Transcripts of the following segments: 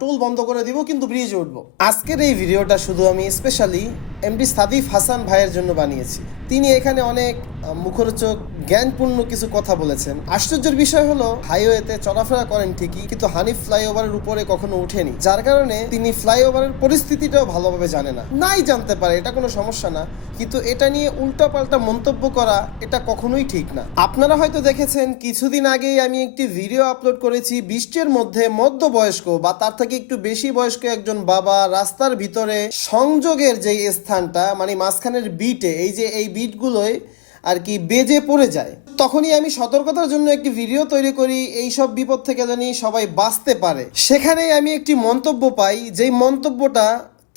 Toll বন্ধ করে দিব, কিন্তু ব্রিজে উঠবো। আজকের এই ভিডিওটা শুধু আমি স্পেশালি এমডি সাদিফ হাসান ভাইয়ের জন্য বানিয়েছি। তিনি এখানে অনেক মুখরোচক, জ্ঞানপূর্ণ কিছু কথা বলেছেন। আশ্চর্যের বিষয় হলো, হাইওয়েতে চলাফেরা করেন ঠিকই, কিন্তু হানিফ ফ্লাইওভারের উপরে কখনো উঠেনি, যার কারণে তিনি ফ্লাইওভারের পরিস্থিতিটাও ভালোভাবে জানে না। নাই জানতে পারে, এটা কোনো সমস্যা না, কিন্তু এটা নিয়ে উল্টাপাল্টা মন্তব্য করা, এটা কখনোই ঠিক না। আপনারা হয়তো দেখেছেন, কিছুদিন আগেই আমি একটি ভিডিও আপলোড করেছি, বৃষ্টির মধ্যে মধ্যবয়স্ক বা তার থেকে একটু বেশি বয়স্ক একজন বাবা রাস্তার ভিতরে সংযোগের যে স্থানটা মানে মাঝখানের বিটে, এই যে এই বিটগুলোয় আর কি বেজে পড়ে যায়। তখনই আমি সতর্কতার জন্য একটি ভিডিও তৈরি করি এই সব বিপদ থেকে জানি সবাই বাঁচতে পারে। সেখানে আমি একটি মন্তব্য পাই, যেই মন্তব্যটা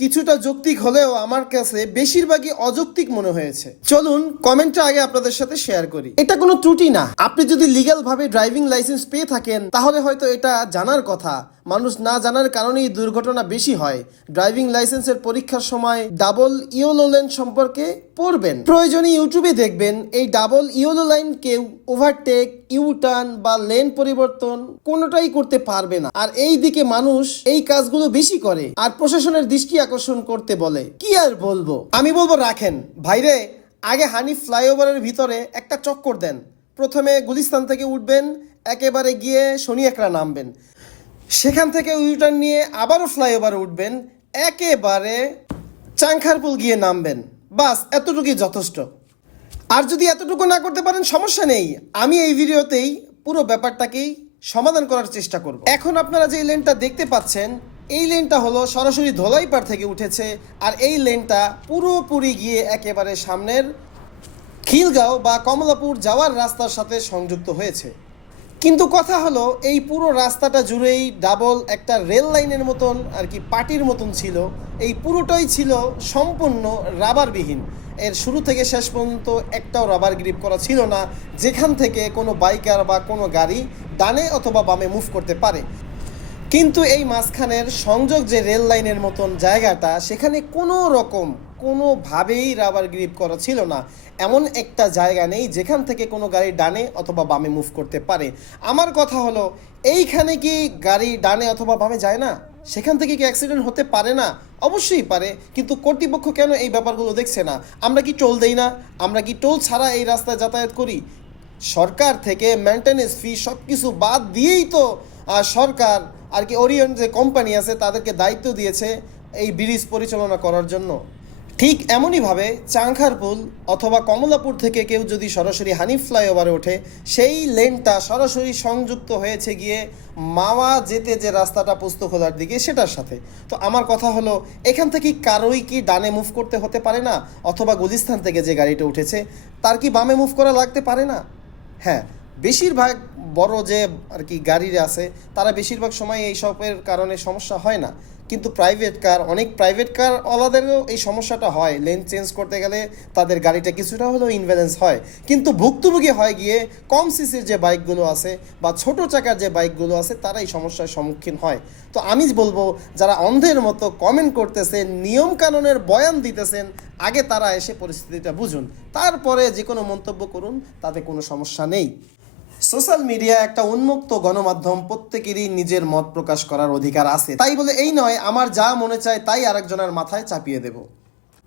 কিছুটা যৌক্তিক হলেও আমার কাছে বেশিরভাগই অযৌক্তিক মনে হয়েছে। চলুন কমেন্টটা আগে আপনাদের সাথে শেয়ার করি। এটা কোনো ত্রুটি না। আপনি যদি লিগ্যাল ভাবে ড্রাইভিং লাইসেন্স পেয়ে থাকেন, তাহলে হয়তো এটা জানার কথা। মানুষ না জানার কারণেই দুর্ঘটনা বেশি হয়। ড্রাইভিং লাইসেন্সের পরীক্ষার সময় ডাবল ইওলো লাইন সম্পর্কে পড়বেন। প্রয়োজনে ইউটিউবে দেখবেন, এই ডাবল ইওলো লাইন কেউ ওভারটেক ইউটার্ন বা লেন পরিবর্তন কোনোটাই করতে পারবে না। আর এই দিকে মানুষ এই কাজগুলো বেশি করে। আর প্রশাসনের দৃষ্টি আকর্ষণ করতে বলে। কি আর বলব? আমি বলব, রাখেন। ভাইরে, আগে হানি ফ্লাইওভারের ভিতরে একটা চক্কর দেন। প্রথমে গুলিস্তান থেকে উঠবেন, একেবারে গিয়ে শনি একরা নামবেন। সেখান থেকে ইউটার্ন নিয়ে আবারও ফ্লাইওভারে উঠবেন, একেবারে চাংখারপুল গিয়ে নামবেন। বাস, এতটুকুই যথেষ্ট। আর যদি এতটুকু না করতে পারেন, সমস্যা নেই। আমি এই ভিডিওতেই পুরো ব্যাপারটাকেই সমাধান করার চেষ্টা করব। এখন আপনারা যে লেনটা দেখতে পাচ্ছেন এই লেনটা হলো সরাসরি ধোলাইপাড় থেকে উঠেছে, আর এই লেনটা পুরোপুরি গিয়ে একেবারে সামনের খিলগাঁও বা কমলাপুর যাওয়ার রাস্তার সাথে সংযুক্ত হয়েছে। কিন্তু কথা হলো, এই পুরো রাস্তাটা জুড়েই ডাবল একটা রেল লাইনের মতন, আর কি পাটির মতন ছিল। এই পুরোটাই ছিল সম্পূর্ণ রাবারবিহীন এর শুরু থেকে শেষ পর্যন্ত একটাও রাবার গ্রিপ করা ছিল না, যেখান থেকে কোনো বাইকার বা কোনো গাড়ি ডানে অথবা বামে মুভ করতে পারে। কিন্তু এই মাঝখানের সংযোগ যে রেল লাইনের মতন জায়গাটা, সেখানে কোনো রকম, কোনোভাবেই রাবার গ্রিপ করা ছিল না। এমন একটা জায়গা নেই যেখান থেকে কোনো গাড়ি ডানে অথবা বামে মুভ করতে পারে। আমার কথা হলো, এইখানে কি গাড়ি ডানে অথবা বামে যায় না? সেখান থেকে কি অ্যাক্সিডেন্ট হতে পারে না? অবশ্যই পারে, কিন্তু কর্তৃপক্ষ কেন এই ব্যাপারগুলো দেখছে না? আমরা কি টোল দেই না? আমরা কি টোল ছাড়া এই রাস্তায় যাতায়াত করি? সরকার থেকে মেনটেনেন্স ফি সব কিছু বাদ দিয়েই তো সরকার আর কি ওরিয়ন যে কোম্পানি আছে, তাদেরকে দায়িত্ব দিয়েছে এই ব্রিজ পরিচালনা করার জন্য। ঠিক এমনইভাবে চাংখারপুল অথবা কমলাপুর থেকে কেউ যদি সরাসরি হানিফ ফ্লাইওভারে ওঠে, সেই লেনটা সরাসরি সংযুক্ত হয়েছে গিয়ে মাওয়া যেতে যে রাস্তাটা পুস্তকোলার দিকে, সেটার সাথে। তো আমার কথা হলো, এখান থেকে কারোই কি ডানে মুভ করতে হতে পারে না? অথবা গুলিস্তান থেকে যে গাড়িটা উঠেছে, তার কি বামে মুভ করা লাগতে পারে না? হ্যাঁ বেশিরভাগ বড় যে আর কি গাড়ির আছে, তারা বেশিরভাগ সময় এই সবের কারণে সমস্যা হয় না। কিন্তু প্রাইভেট কার অনেক প্রাইভেট কার ওলাদেরও এই সমস্যাটা হয়। লেন চেঞ্জ করতে গেলে তাদের গাড়িটা কিছুটা হলেও ইনব্যালেন্স হয়। কিন্তু ভুক্তভোগী হয় গিয়ে কম সিসির যে বাইকগুলো আছে বা ছোট চাকার যে বাইকগুলো আছে, তারা এই সমস্যার সম্মুখীন হয়। তো আমি বলব, যারা অন্ধের মতো কমেন্ট করতেছেন নিয়ম কানুনের বয়ান দিতেছেন, আগে তারা এসে পরিস্থিতিটা বুঝুন। তারপরে যে কোনো মন্তব্য করুন, তাতে কোনো সমস্যা নেই। সোশ্যাল মিডিয়া একটা উন্মুক্ত গণমাধ্যম প্রত্যেকেরই নিজের মত প্রকাশ করার অধিকার আছে। তাই বলে এই নয়, আমার যা মনে চায় তাই আরেকজনের মাথায় চাপিয়ে দেব।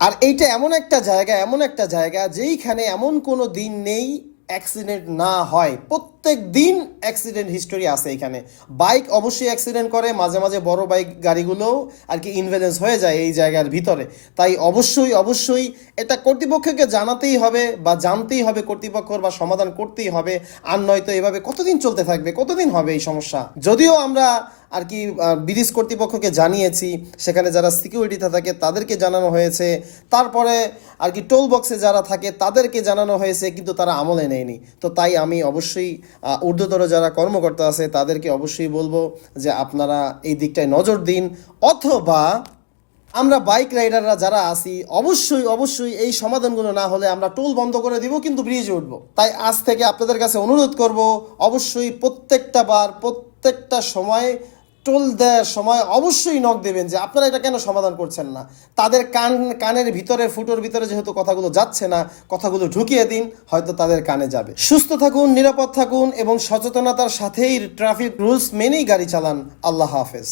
আর এইটা এমন একটা জায়গা, এমন একটা জায়গা যেইখানে এমন কোনো দিন নেই অ্যাক্সিডেন্ট না হয়, প্রত্যেক দিন অ্যাক্সিডেন্ট হিস্টোরি আছে এখানে। বাইক অবশ্যই অ্যাক্সিডেন্ট করে, মাঝে মাঝে বড় বাইক গাড়িগুলোও আর কি ইনভ্যালেন্স হয়ে যায় এই জায়গার ভিতরে। তাই অবশ্যই অবশ্যই এটা কর্তৃপক্ষকে জানাতেই হবে বা জানতেই হবে, কর্তৃপক্ষর বা সমাধান করতেই হবে। আর নয়তো এভাবে কতদিন চলতে থাকবে, কতদিন হবে এই সমস্যা? যদিও আমরা আর কি ব্রিজ কর্তৃপক্ষকে জানিয়েছি, সেখানে যারা সিকিউরিটিতে থাকে, তাদেরকে জানানো হয়েছে। তারপরে আর কি টোল বক্সে যারা থাকে, তাদেরকে জানানো হয়েছে, কিন্তু তারা আমলে নেয়নি। তো তাই আমি অবশ্যই ঊর্ধ্বতর যারা কর্মকর্তা আছে, তাদেরকে অবশ্যই বলব যে আপনারা এই দিকটায় নজর দিন। অথবা আমরা বাইক রাইডাররা যারা আছি, অবশ্যই অবশ্যই এই সমাধানগুলো না হলে আমরা টোল বন্ধ করে দিব, কিন্তু ব্রিজে উঠবো। তাই আজ থেকে আপনাদের কাছে অনুরোধ করব, অবশ্যই প্রত্যেকটা বার, প্রত্যেকটা সময় টোল দেওয়ার সময় অবশ্যই নখ দেবেন যে আপনারা এটা কেন সমাধান করছেন না? তাদের কান, কানের ভিতরে ফুটোর ভিতরে যেহেতু কথাগুলো যাচ্ছে না, কথাগুলো ঢুকিয়ে দিন, হয়তো তাদের কানে যাবে। সুস্থ থাকুন, নিরাপদ থাকুন এবং সচেতনতার সাথেই ট্রাফিক রুলস মেনেই গাড়ি চালান। আল্লাহ হাফেজ।